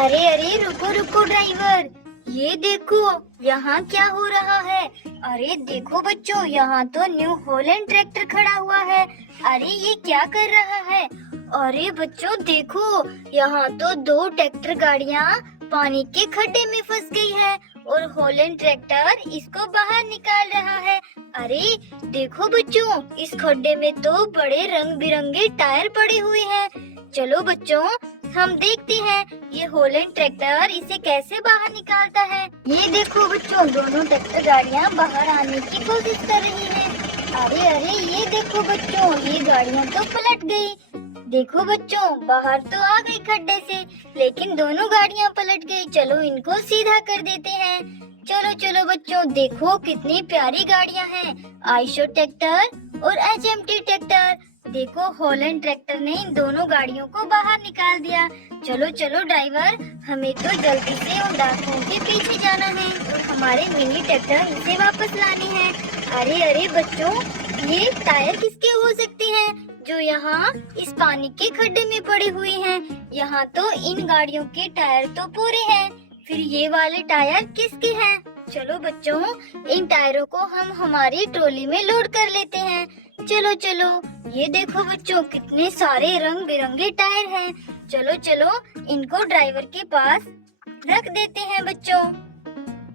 अरे अरे रुको रुको ड्राइवर, ये देखो यहाँ क्या हो रहा है। अरे देखो बच्चों, यहाँ तो न्यू हॉलैंड ट्रैक्टर खड़ा हुआ है। अरे ये क्या कर रहा है। अरे बच्चों देखो, यहाँ तो दो ट्रैक्टर गाड़ियाँ पानी के खड्डे में फंस गई है और हॉलैंड ट्रैक्टर इसको बाहर निकाल रहा है। अरे देखो बच्चों, इस खड्डे में तो बड़े रंग बिरंगे टायर पड़े हुए हैं। चलो बच्चों, हम देखते हैं ये हॉलैंड ट्रैक्टर इसे कैसे बाहर निकालता है। ये देखो बच्चों, दोनों ट्रैक्टर गाड़ियाँ बाहर आने की कोशिश कर रही हैं। अरे अरे ये देखो बच्चों, ये गाड़ियाँ तो पलट गई। देखो बच्चों, बाहर तो आ गई खड्डे से, लेकिन दोनों गाड़ियाँ पलट गई। चलो इनको सीधा कर देते हैं। चलो चलो बच्चों, देखो कितनी प्यारी गाड़ियाँ हैं, आइशो ट्रैक्टर और एचएमटी ट्रैक्टर। देखो हॉलैंड ट्रैक्टर ने इन दोनों गाड़ियों को बाहर निकाल दिया। चलो चलो ड्राइवर, हमें तो जल्दी से उन डाकुओं के पीछे जाना है और हमारे मिनी ट्रैक्टर इसे वापस लाने हैं। अरे अरे बच्चों, ये टायर किसके हो सकते हैं जो यहाँ इस पानी के खड्डे में पड़ी हुई हैं? यहाँ तो इन गाड़ियों के टायर तो पूरे हैं, फिर ये वाले टायर किसके हैं? चलो बच्चों, इन टायरों को हम हमारी ट्रॉली में लोड कर लेते हैं। चलो चलो, ये देखो बच्चों, कितने सारे रंग बिरंगे टायर हैं। चलो चलो, इनको ड्राइवर के पास रख देते हैं बच्चों।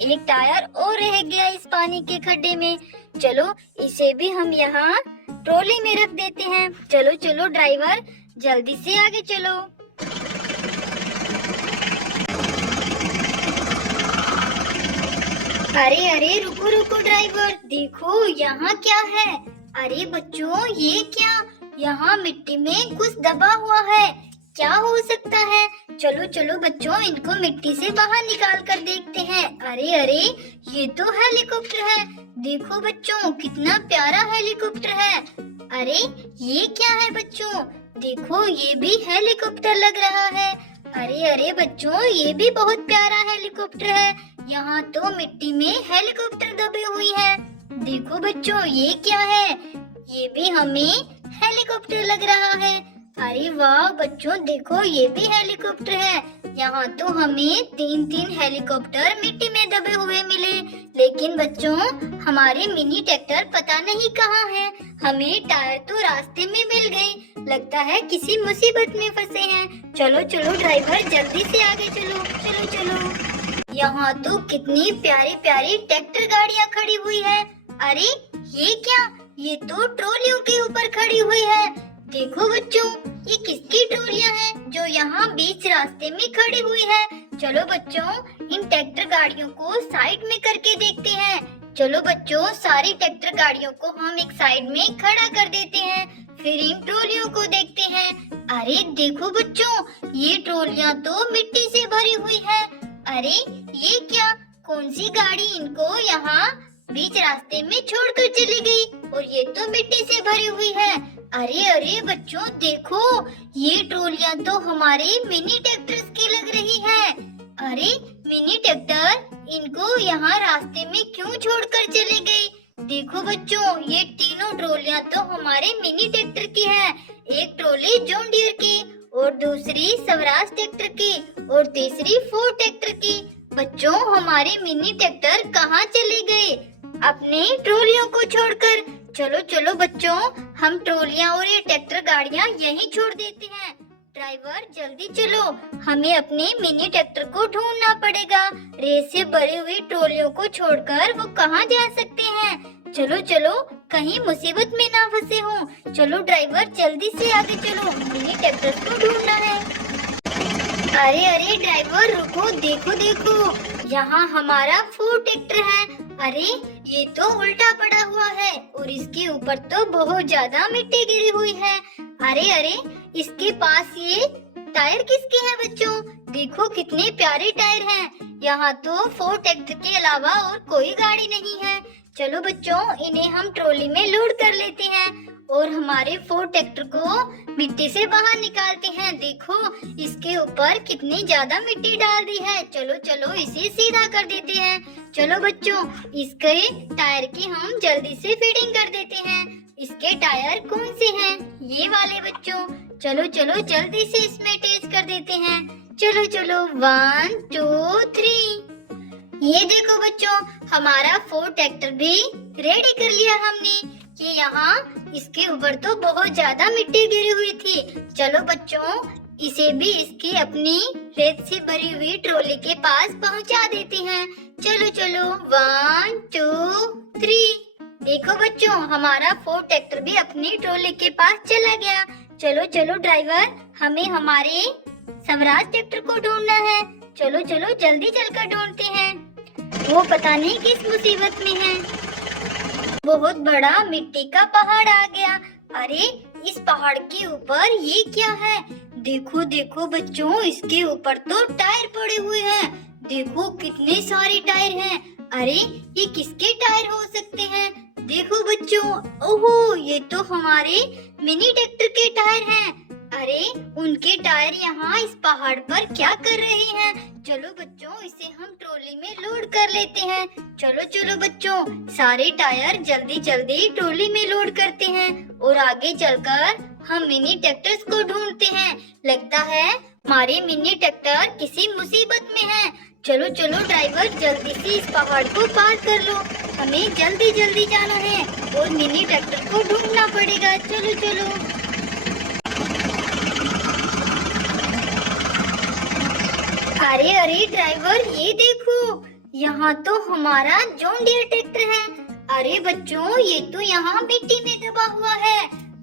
एक टायर और रह गया इस पानी के खड्डे में। चलो इसे भी हम यहाँ ट्रॉली में रख देते हैं। चलो चलो ड्राइवर, जल्दी से आगे चलो। अरे अरे रुको रुको ड्राइवर, देखो यहाँ क्या है। अरे बच्चों, ये क्या, यहाँ मिट्टी में कुछ दबा हुआ है, क्या हो सकता है? चलो चलो बच्चों, इनको मिट्टी से बाहर निकाल कर देखते हैं। अरे अरे, ये तो हेलीकॉप्टर है। देखो बच्चों, कितना प्यारा हेलीकॉप्टर है। अरे ये क्या है बच्चों, देखो ये भी हेलीकॉप्टर लग रहा है। अरे अरे बच्चों, ये भी बहुत प्यारा हेलीकॉप्टर है। यहाँ तो मिट्टी में हेलीकॉप्टर दबी हुई है। देखो बच्चों, ये क्या है, ये भी हमें हेलीकॉप्टर लग रहा है। अरे वाह बच्चों, देखो ये भी हेलीकॉप्टर है। यहाँ तो हमें तीन तीन हेलीकॉप्टर मिट्टी में दबे हुए मिले, लेकिन बच्चों हमारे मिनी ट्रैक्टर पता नहीं कहाँ है। हमें टायर तो रास्ते में मिल गए, लगता है किसी मुसीबत में फंसे हैं। चलो चलो ड्राइवर, जल्दी से आगे चलो। चलो चलो, यहाँ तो कितनी प्यारी प्यारी ट्रैक्टर गाड़ियाँ खड़ी हुई है। अरे ये क्या, ये तो ट्रॉलियों के ऊपर खड़ी हुई है। देखो बच्चों, ये किसकी ट्रॉलियाँ हैं जो यहाँ बीच रास्ते में खड़ी हुई है। चलो बच्चों, इन ट्रैक्टर गाड़ियों को साइड में करके देखते हैं। चलो बच्चों, सारी ट्रैक्टर गाड़ियों को हम एक साइड में खड़ा कर देते हैं, फिर इन ट्रॉलियों को देखते हैं। अरे देखो बच्चों, ये ट्रॉलियाँ तो मिट्टी से भरी हुई है। अरे ये क्या, कौन सी गाड़ी इनको यहाँ बीच रास्ते में छोड़कर चली गई, और ये तो मिट्टी से भरी हुई है। अरे अरे बच्चों देखो, ये ट्रॉलियाँ तो हमारे मिनी ट्रैक्टर्स की लग रही है। अरे मिनी ट्रैक्टर इनको यहाँ रास्ते में क्यों छोड़कर चले गई? देखो बच्चों, ये तीनों ट्रॉलियाँ तो हमारे मिनी ट्रैक्टर की है। एक ट्रॉली जॉन डियर की, और दूसरी स्वराज ट्रैक्टर की, और तीसरी फोर्ड ट्रैक्टर की। बच्चों हमारे मिनी ट्रैक्टर कहाँ चले गए अपने ट्रॉलियों को छोड़कर? चलो चलो बच्चों, हम ट्रॉलियाँ और ये ट्रैक्टर गाड़ियाँ यहीं छोड़ देते हैं। ड्राइवर जल्दी चलो, हमें अपने मिनी ट्रैक्टर को ढूंढना पड़ेगा। रेत से भरी हुई ट्रॉलियों को छोड़कर वो कहाँ जा सकते हैं? चलो चलो, कहीं मुसीबत में ना फंसे हों। चलो ड्राइवर, जल्दी से आगे चलो, मिनी ट्रैक्टर को ढूंढना है। अरे अरे ड्राइवर रुको, देखो देखो, यहाँ हमारा फोर्ड ट्रैक्टर है। अरे ये तो उल्टा पड़ा हुआ है और इसके ऊपर तो बहुत ज्यादा मिट्टी गिरी हुई है। अरे अरे, इसके पास ये टायर किसके हैं बच्चों? देखो कितने प्यारे टायर हैं। यहाँ तो फोर्ड ट्रैक्टर के अलावा और कोई गाड़ी नहीं है। चलो बच्चों, इन्हें हम ट्रॉली में लोड कर लेते हैं और हमारे फोर्ड ट्रैक्टर को मिट्टी से बाहर निकालते हैं। देखो इसके ऊपर कितनी ज्यादा मिट्टी डाल दी है। चलो चलो, इसे सीधा कर देते हैं। चलो बच्चों, इसके टायर की हम जल्दी से फिटिंग कर देते हैं। इसके टायर कौन से हैं? ये वाले बच्चों। चलो चलो, जल्दी से इसमें अटैच कर देते हैं। चलो चलो 1 2 3। ये देखो बच्चों, हमारा 4 ट्रैक्टर भी रेडी कर लिया हमने। ये यहाँ इसके ऊपर तो बहुत ज्यादा मिट्टी गिरी हुई थी। चलो बच्चों, इसे भी इसकी अपनी रेत से भरी हुई ट्रॉली के पास पहुंचा देते हैं। चलो चलो 1 2 3। देखो बच्चों, हमारा 4 ट्रैक्टर भी अपनी ट्रॉली के पास चला गया। चलो चलो ड्राइवर, हमें हमारे स्वराज ट्रैक्टर को ढूंढना है। चलो चलो जल्दी चलकर ढूंढते हैं, वो पता नहीं किस मुसीबत में है। बहुत बड़ा मिट्टी का पहाड़ आ गया। अरे इस पहाड़ के ऊपर ये क्या है? देखो देखो बच्चों, इसके ऊपर तो टायर पड़े हुए हैं। देखो कितने सारे टायर हैं। अरे ये किसके टायर हो सकते हैं? देखो बच्चों, ओहो ये तो हमारे मिनी ट्रैक्टर के टायर हैं। अरे उनके टायर यहाँ इस पहाड़ पर क्या कर रहे हैं? चलो बच्चों, इसे हम ट्रॉली में लोड कर लेते हैं। चलो चलो बच्चों, सारे टायर जल्दी जल्दी ट्रॉली में लोड करते हैं और आगे चलकर हम मिनी ट्रैक्टर्स को ढूंढते हैं। लगता है हमारे मिनी ट्रैक्टर किसी मुसीबत में है। चलो चलो ड्राइवर, जल्दी से इस पहाड़ को पार कर लो, हमें जल्दी जल्दी जाना है और मिनी ट्रैक्टर को ढूंढना पड़ेगा। चलो चलो। अरे अरे ड्राइवर, ये देखो, यहाँ तो हमारा जॉन डियर ट्रैक्टर है। अरे बच्चों, ये तो यहाँ मिट्टी में दबा हुआ है।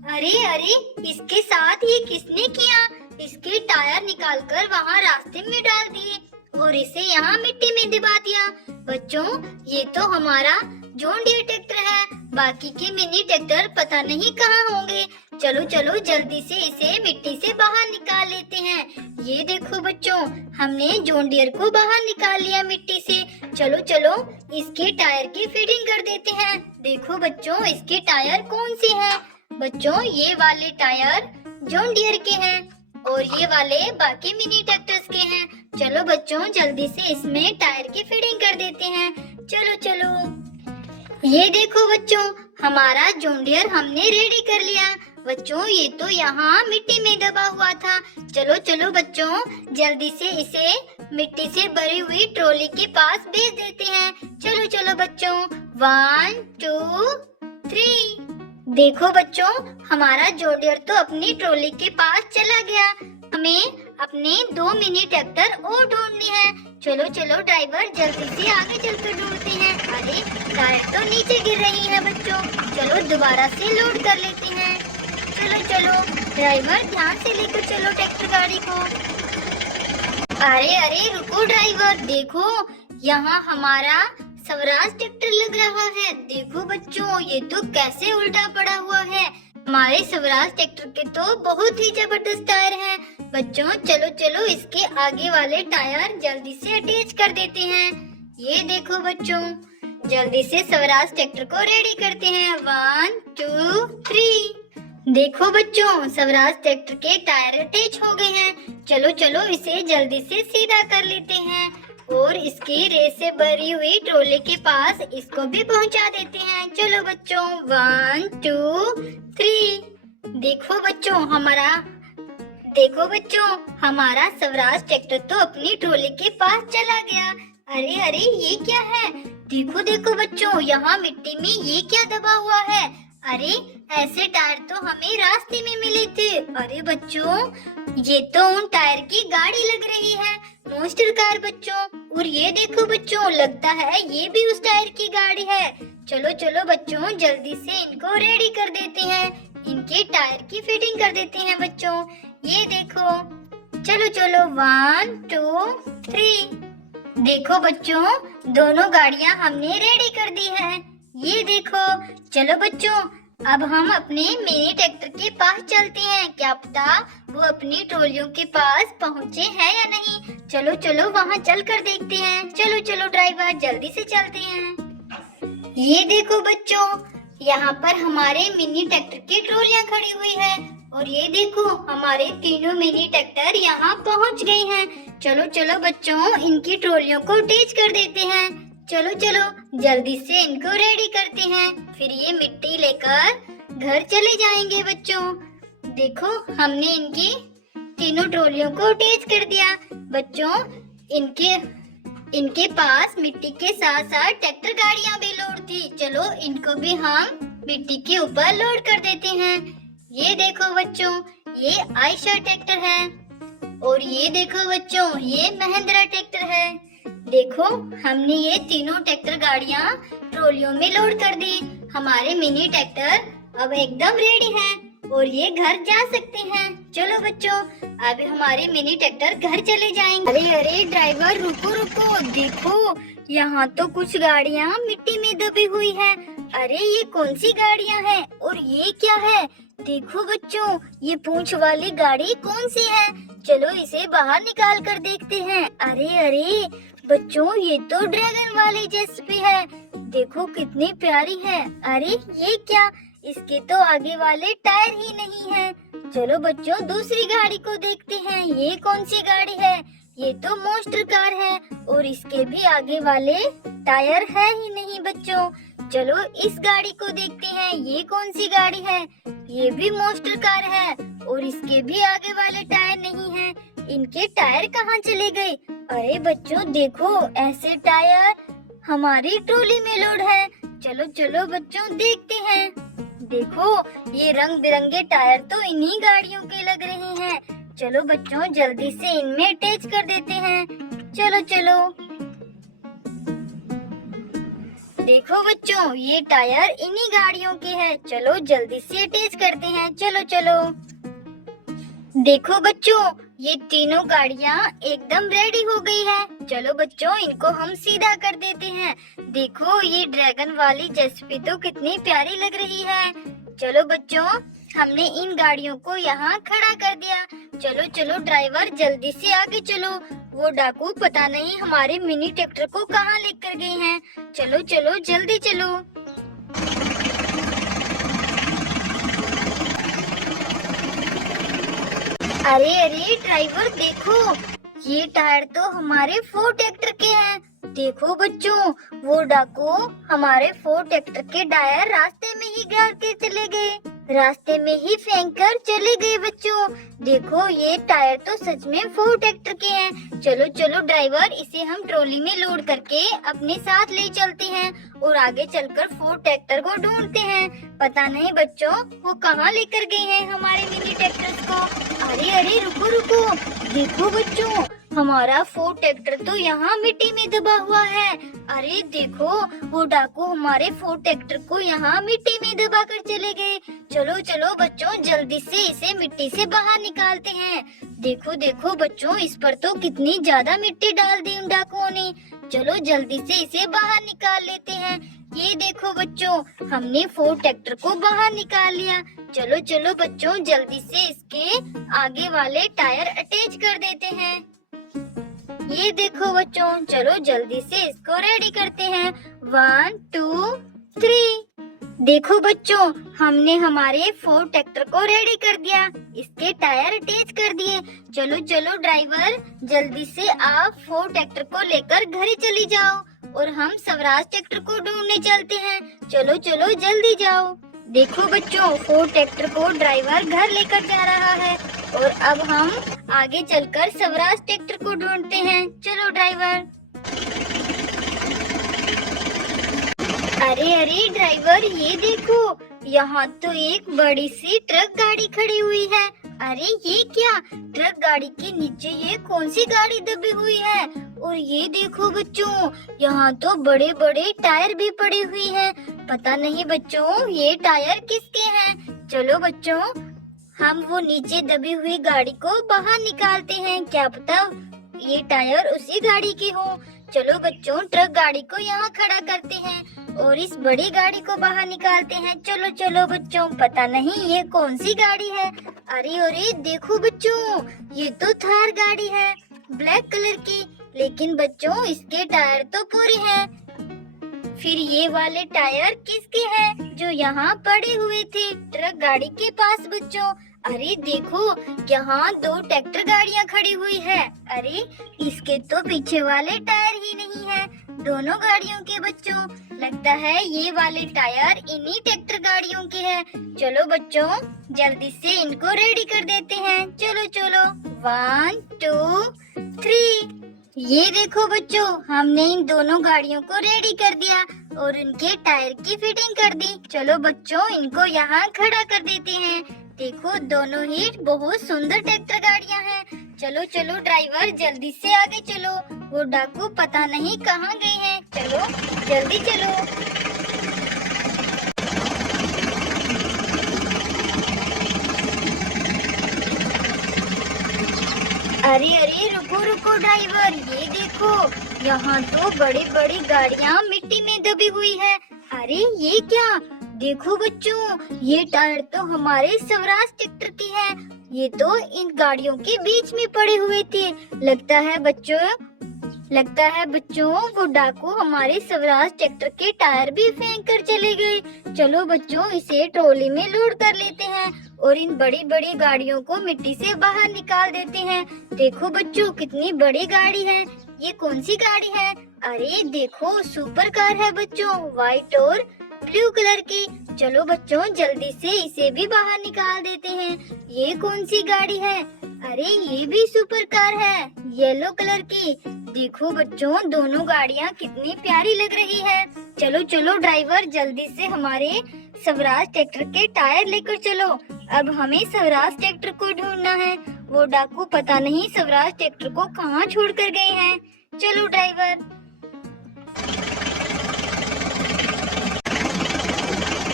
अरे अरे, इसके साथ ये किसने किया? इसके टायर निकालकर वहाँ रास्ते में डाल दिए और इसे यहाँ मिट्टी में दबा दिया। बच्चों, ये तो हमारा जॉन डियर ट्रैक्टर है। बाकी के मिनी ट्रैक्टर पता नहीं कहाँ होंगे। चलो चलो जल्दी से इसे मिट्टी से बाहर निकाल लेते हैं। ये देखो बच्चों, हमने जॉन डियर को बाहर निकाल लिया मिट्टी से। चलो चलो इसके टायर की फिटिंग कर देते हैं। देखो बच्चों, इसके टायर कौन से हैं? बच्चों, ये वाले टायर जॉन डियर के हैं और ये वाले बाकी मिनी ट्रैक्टर्स के हैं। चलो बच्चों, जल्दी से इसमें टायर की फिटिंग कर देते हैं। चलो चलो। ये देखो बच्चों, हमारा जॉन डियर हमने रेडी कर लिया। बच्चों, ये तो यहाँ मिट्टी में दबा हुआ था। चलो चलो बच्चों, जल्दी से इसे मिट्टी से भरी हुई ट्रॉली के पास भेज देते हैं। चलो चलो बच्चों, 1 2 3। देखो बच्चों, हमारा जॉन डियर तो अपनी ट्रॉली के पास चला गया। हमें अपने 2 मिनी ट्रैक्टर और ढूंढने हैं। चलो चलो ड्राइवर, जल्दी से आगे चलकर ढूंढते हैं। अरे टायर तो नीचे गिर रही है बच्चों। चलो दोबारा से लोड कर लेते हैं। चलो चलो ड्राइवर, ध्यान से लेकर चलो ट्रैक्टर गाड़ी को। अरे अरे रुको ड्राइवर, देखो यहाँ हमारा स्वराज ट्रैक्टर लग रहा है। देखो बच्चों, ये तो कैसे उल्टा पड़ा हुआ है। हमारे स्वराज ट्रैक्टर के तो बहुत ही जबरदस्त टायर हैं। बच्चों चलो चलो इसके आगे वाले टायर जल्दी से अटैच कर देते हैं। ये देखो बच्चों, जल्दी से स्वराज ट्रैक्टर को रेडी करते हैं। 1 2 3। देखो बच्चों, स्वराज ट्रैक्टर के टायर अटैच हो गए हैं। चलो चलो इसे जल्दी से सीधा कर लेते हैं और इसकी रेत से भरी हुई ट्रॉली के पास इसको भी पहुंचा देते हैं। चलो बच्चों, 1 2 3। देखो बच्चों, हमारा स्वराज ट्रैक्टर तो अपनी ट्रॉली के पास चला गया। अरे अरे, ये क्या है? देखो देखो बच्चों, यहाँ मिट्टी में ये क्या दबा हुआ है? अरे ऐसे टायर तो हमें रास्ते में मिले थे। अरे बच्चों, ये तो उन टायर की गाड़ी लग रही है, मॉन्स्टर कार बच्चों। और ये देखो बच्चों, लगता है ये भी उस टायर की गाड़ी है। चलो चलो बच्चों, जल्दी से इनको रेडी कर देते हैं, इनके टायर की फिटिंग कर देते हैं बच्चों। ये देखो, चलो चलो 1 2 3। देखो बच्चों, दोनों गाड़ियां हमने रेडी कर दी हैं। ये देखो, चलो बच्चों, अब हम अपने मिनी ट्रैक्टर के पास चलते हैं। क्या पता वो अपनी ट्रॉलियों के पास पहुँचे हैं या नहीं। चलो चलो वहाँ चल कर देखते हैं। चलो चलो ड्राइवर, जल्दी से चलते हैं। ये देखो बच्चों, यहाँ पर हमारे मिनी ट्रैक्टर की ट्रॉलियाँ खड़ी हुई है और ये देखो हमारे तीनों मिनी ट्रैक्टर यहाँ पहुँच गए हैं। चलो चलो बच्चों, इनकी ट्रॉलियों को अटैच कर देते हैं। चलो चलो जल्दी से इनको रेडी करते हैं, फिर ये मिट्टी लेकर घर चले जाएंगे बच्चों। देखो हमने इनकी तीनों ट्रॉलियों को अटैच कर दिया। बच्चों, इनके इनके पास मिट्टी के साथ साथ ट्रैक्टर गाड़ियां भी लोड थी। चलो इनको भी हम मिट्टी के ऊपर लोड कर देते हैं। ये देखो बच्चों, ये आयशा ट्रैक्टर है और ये देखो बच्चों, ये महिंद्रा ट्रैक्टर है। देखो, हमने ये तीनों ट्रैक्टर गाड़ियां ट्रॉलियों में लोड कर दी। हमारे मिनी ट्रैक्टर अब एकदम रेडी हैं और ये घर जा सकते हैं। चलो बच्चों, अब हमारे मिनी ट्रैक्टर घर चले जाएंगे। अरे अरे ड्राइवर, रुको रुको, देखो यहाँ तो कुछ गाड़ियाँ मिट्टी में दबी हुई है। अरे ये कौन सी गाड़ियाँ हैं और ये क्या है? देखो बच्चों, ये पूंछ वाली गाड़ी कौन सी है? चलो इसे बाहर निकाल कर देखते हैं। अरे अरे बच्चों, ये तो ड्रैगन वाली जेसीबी है। देखो कितनी प्यारी है। अरे ये क्या? इसके तो आगे वाले टायर ही नहीं है। चलो बच्चों, दूसरी गाड़ी को देखते हैं। ये कौन सी गाड़ी है? ये तो मोस्टर कार है और इसके भी आगे वाले टायर है ही नहीं बच्चों। चलो इस गाड़ी को देखते हैं। ये कौन सी गाड़ी है? ये भी मोस्टर कार है और इसके भी आगे वाले टायर नहीं है। इनके टायर कहाँ चले गए? अरे बच्चों देखो, ऐसे टायर हमारी ट्रॉली में लोड है। चलो चलो बच्चों, देखते हैं। देखो, ये रंग बिरंगे टायर तो इन्हीं गाड़ियों के लग रहे हैं। चलो बच्चों, जल्दी से इनमें अटैच कर देते हैं। चलो चलो। देखो बच्चों, ये टायर इन्हीं गाड़ियों के हैं। चलो जल्दी से अटैच करते हैं। चलो चलो। देखो बच्चों, ये तीनों गाड़ियाँ एकदम रेडी हो गई है। चलो बच्चों, इनको हम सीधा कर देते हैं। देखो, ये ड्रैगन वाली जेसीबी तो कितनी प्यारी लग रही है। चलो बच्चों, हमने इन गाड़ियों को यहाँ खड़ा कर दिया। चलो चलो ड्राइवर, जल्दी से आगे चलो। वो डाकू पता नहीं हमारे मिनी ट्रैक्टर को कहाँ लेकर गए हैं। चलो चलो, जल्दी चलो। अरे अरे ड्राइवर, देखो, ये टायर तो हमारे फोर्ड ट्रैक्टर के हैं। देखो बच्चों, वो डाकू हमारे फोर्ड ट्रैक्टर के टायर रास्ते में ही गिरा के चले गए। रास्ते में ही फेंक कर चले गए बच्चों। देखो, ये टायर तो सच में फोर्ड ट्रैक्टर के हैं। चलो चलो ड्राइवर, इसे हम ट्रॉली में लोड करके अपने साथ ले चलते हैं और आगे चलकर फोर्ड ट्रैक्टर को ढूंढते हैं। पता नहीं बच्चों, वो कहाँ लेकर गए हैं हमारे मिनी ट्रैक्टर को। अरे अरे रुको रुको, देखो बच्चों, हमारा फोर्ड ट्रैक्टर तो यहाँ मिट्टी में दबा हुआ है। अरे देखो, वो डाकू हमारे फोर्ड ट्रैक्टर को यहाँ मिट्टी में दबा कर चले गए। चलो चलो बच्चों, जल्दी से इसे मिट्टी से बाहर निकालते हैं। देखो देखो बच्चों, इस पर तो कितनी ज्यादा मिट्टी डाल दी उन डाकुओं ने। चलो जल्दी से इसे बाहर निकाल लेते हैं। ये देखो बच्चों, हमने फोर्ड ट्रैक्टर को बाहर निकाल लिया। चलो चलो बच्चों, जल्दी से इसके आगे वाले टायर अटैच कर देते हैं। ये देखो बच्चों, चलो जल्दी से इसको रेडी करते हैं। 1 2 3। देखो बच्चों, हमने हमारे फोर्ड ट्रैक्टर को रेडी कर दिया। इसके टायर अटैच कर दिए। चलो चलो ड्राइवर, जल्दी से आप फोर्ड ट्रैक्टर को लेकर घर चली जाओ और हम स्वराज ट्रैक्टर को ढूंढने चलते हैं। चलो चलो, जल्दी जाओ। देखो बच्चों, फोर्ड ट्रैक्टर को ड्राइवर घर लेकर जा रहा है और अब हम आगे चलकर स्वराज ट्रैक्टर को ढूंढते हैं। चलो ड्राइवर। अरे अरे ड्राइवर, ये देखो, यहाँ तो एक बड़ी सी ट्रक गाड़ी खड़ी हुई है। अरे ये क्या? ट्रक गाड़ी के नीचे ये कौन सी गाड़ी दबी हुई है? और ये देखो बच्चों, यहाँ तो बड़े बड़े टायर भी पड़ी हुई हैं। पता नहीं बच्चों, ये टायर किसके हैं? चलो बच्चों, हम वो नीचे दबी हुई गाड़ी को बाहर निकालते हैं। क्या पता ये टायर उसी गाड़ी के हो। चलो बच्चों, ट्रक गाड़ी को यहाँ खड़ा करते हैं और इस बड़ी गाड़ी को बाहर निकालते हैं। चलो चलो बच्चों, पता नहीं ये कौन सी गाड़ी है। अरे अरे देखो बच्चों, ये तो थार गाड़ी है, ब्लैक कलर की। लेकिन बच्चों, इसके टायर तो पूरे हैं। फिर ये वाले टायर किसके हैं जो यहाँ पड़े हुए थे ट्रक गाड़ी के पास बच्चों? अरे देखो, यहाँ 2 ट्रैक्टर गाड़ियाँ खड़ी हुई है। अरे इसके तो पीछे वाले टायर ही नहीं है। दोनों गाड़ियों के बच्चों। लगता है ये वाले टायर इन्हीं ट्रैक्टर गाड़ियों के हैं। चलो बच्चों जल्दी से इनको रेडी कर देते हैं। चलो चलो 1 2 3। ये देखो बच्चों हमने इन दोनों गाड़ियों को रेडी कर दिया और इनके टायर की फिटिंग कर दी। चलो बच्चों इनको यहाँ खड़ा कर देते हैं। देखो दोनों ही बहुत सुंदर ट्रैक्टर गाड़ियाँ हैं। चलो चलो ड्राइवर जल्दी से आगे चलो, वो डाकू पता नहीं कहाँ गए हैं। चलो जल्दी चलो। अरे अरे रुको रुको ड्राइवर, ये देखो यहाँ तो बड़ी बड़ी गाड़ियाँ मिट्टी में दबी हुई है। अरे ये क्या, देखो बच्चों ये टायर तो हमारे स्वराज ट्रैक्टर के हैं। ये तो इन गाड़ियों के बीच में पड़े हुए थे। लगता है बच्चों वो डाकू हमारे स्वराज ट्रैक्टर के टायर भी फेंक कर चले गए। चलो बच्चों इसे ट्रॉली में लोड कर लेते हैं और इन बड़ी बड़ी गाड़ियों को मिट्टी से बाहर निकाल देते हैं। देखो बच्चों कितनी बड़ी गाड़ी है। ये कौन सी गाड़ी है? अरे देखो सुपर कार है बच्चों, व्हाइट और ब्लू कलर की। चलो बच्चों जल्दी से इसे भी बाहर निकाल देते हैं। ये कौन सी गाड़ी है? अरे ये भी सुपर कार है, येलो कलर की। देखो बच्चों दोनों गाड़ियाँ कितनी प्यारी लग रही है। चलो चलो ड्राइवर जल्दी से हमारे स्वराज ट्रैक्टर के टायर लेकर चलो। अब हमें स्वराज ट्रैक्टर को ढूंढना है। वो डाकू पता नहीं स्वराज ट्रैक्टर को कहाँ छोड़ कर गए हैं। चलो ड्राइवर।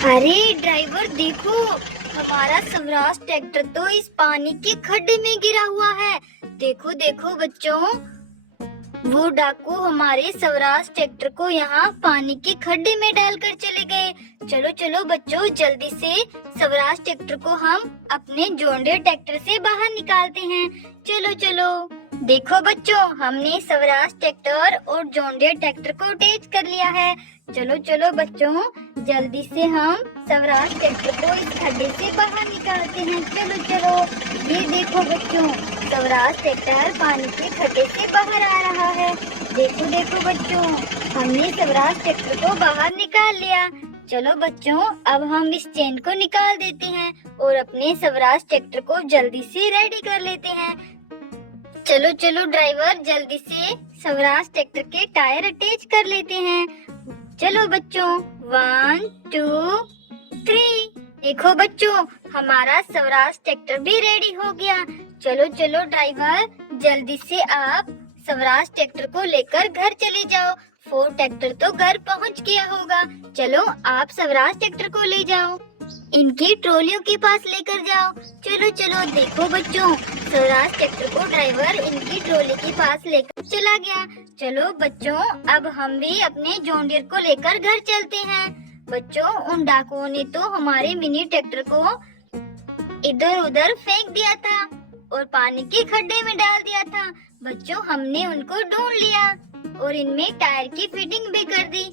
अरे ड्राइवर देखो हमारा स्वराज ट्रैक्टर तो इस पानी के खड्डे में गिरा हुआ है। देखो देखो बच्चों वो डाकू हमारे स्वराज ट्रैक्टर को यहाँ पानी के खड्डे में डालकर चले गए। चलो चलो बच्चों जल्दी से स्वराज ट्रैक्टर को हम अपने जॉन डीरे ट्रैक्टर से बाहर निकालते हैं। चलो चलो। देखो बच्चों हमने स्वराज ट्रैक्टर और जॉन डीरे ट्रैक्टर को अटैच कर लिया है। चलो चलो बच्चों जल्दी से हम स्वराज ट्रैक्टर को इस खड्डे से बाहर निकालते हैं। चलो चलो। ये देखो बच्चों स्वराज ट्रैक्टर पानी के खड्डे से बाहर आ रहा है। देखो देखो बच्चों हमने स्वराज ट्रैक्टर को बाहर निकाल लिया। चलो बच्चों अब हम इस चेन को निकाल देते हैं और अपने स्वराज ट्रैक्टर को जल्दी से रेडी कर लेते हैं। चलो चलो ड्राइवर जल्दी से स्वराज ट्रैक्टर के टायर अटैच कर लेते हैं। चलो बच्चों 1 2 3। देखो बच्चों हमारा स्वराज ट्रैक्टर भी रेडी हो गया। चलो चलो ड्राइवर जल्दी से आप स्वराज ट्रैक्टर को लेकर घर चले जाओ। फोर्ड ट्रैक्टर तो घर पहुंच गया होगा। चलो आप स्वराज ट्रैक्टर को ले जाओ, इनकी ट्रॉलियों के पास लेकर जाओ। चलो चलो। देखो बच्चों स्वराज ट्रैक्टर को ड्राइवर इनकी ट्रॉली के पास लेकर चला गया। चलो बच्चों अब हम भी अपने जॉन डीरे को लेकर घर चलते हैं। बच्चों उन डाकुओं ने तो हमारे मिनी ट्रैक्टर को इधर उधर फेंक दिया था और पानी के खड्डे में डाल दिया था। बच्चों हमने उनको ढूंढ लिया और इनमें टायर की फिटिंग भी कर दी।